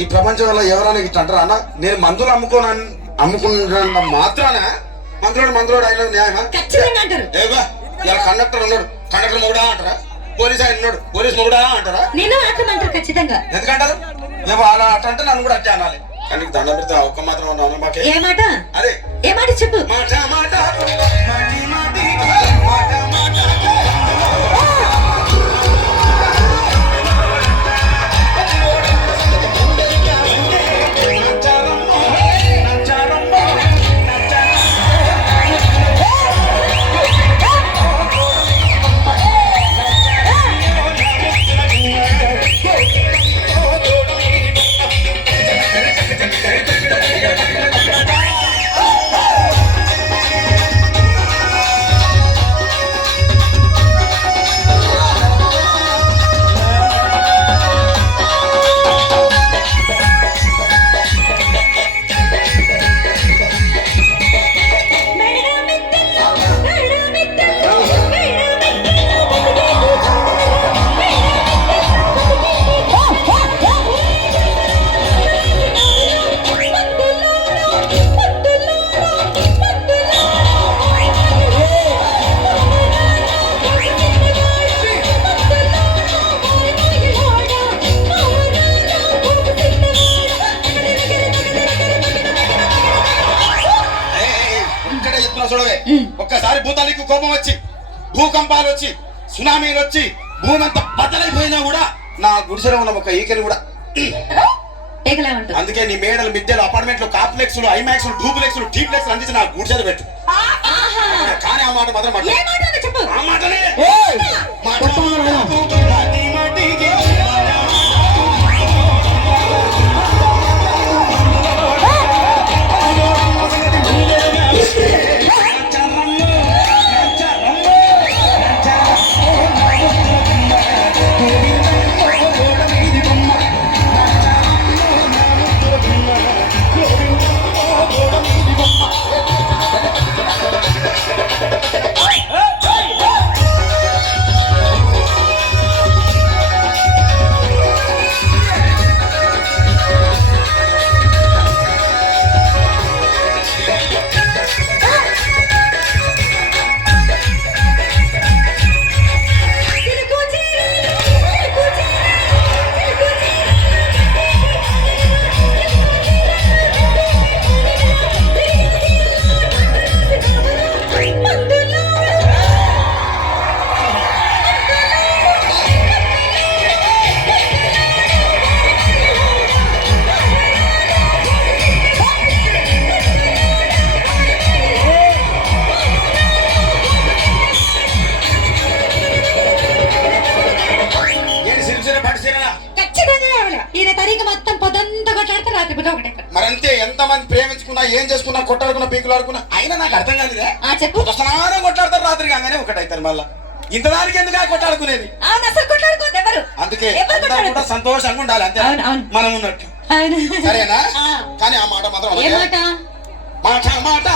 ఈ ప్రపంచంలో ఎవరైనా ఇట్లా అంటారా అన్న? నేను మందులు అమ్ముకున్న మాత్రాన మందులోడు అయిన న్యాయమా? ఖచ్చితంగా అంటారు. ఏవా ఇలా కండక్టర్ ఉన్నాడు, కండక్టర్ మొగుడా అంటారా? పోలీస్ ఆయన ఉన్నాడు, పోలీస్ మొగుడా అంటారా? నేను అంటారు ఖచ్చితంగా. ఎందుకంటారు? మేము అలా అట్లా అంటే నన్ను కూడా అట్టే అనాలి. కానీ దండం పెడితే ఒక్క మాత్రం అన్నాను మాకే. ఏ మాట? అదే ఏ మాట చెప్పు. మాట మాట ఒక్కసారి భూతానికి కోపం వచ్చి, భూకంపాలు వచ్చి, సునామీలు వచ్చి, భూమి అంతా బద్దలైపోయినా కూడా నా గుడిసెలో ఉన్న ఒక ఈకని కూడా అందుకే నీ మేడలు, మిద్దెలు, అపార్ట్మెంట్లు, కాంప్లెక్స్, ఐమాక్స్, డూప్లెక్స్, టీప్లెక్స్ అందించి నా గుడిసెలు పెట్టు. కానీ ఆ మాట మాత్రం ఆ మాటనే మరంతే. ఎంతమంది ప్రేమించుకున్నా, ఏం చేసుకున్నా, కొట్టాడుకున్నా, పీకులు ఆడుకున్నా, అయినా నాకు అర్థం కాదులే. స్నానం కొట్లాడతారు, రాత్రి కాగానే ఒకటైతారు. మళ్ళా ఇంత దానికి ఎందుకు కొట్టాడుకునేది? అందుకే కూడా సంతోషంగా ఉండాలి, అంతే మనం ఉన్నట్టు. సరేనా? కానీ ఆ మాట మాత్రం మాట మాట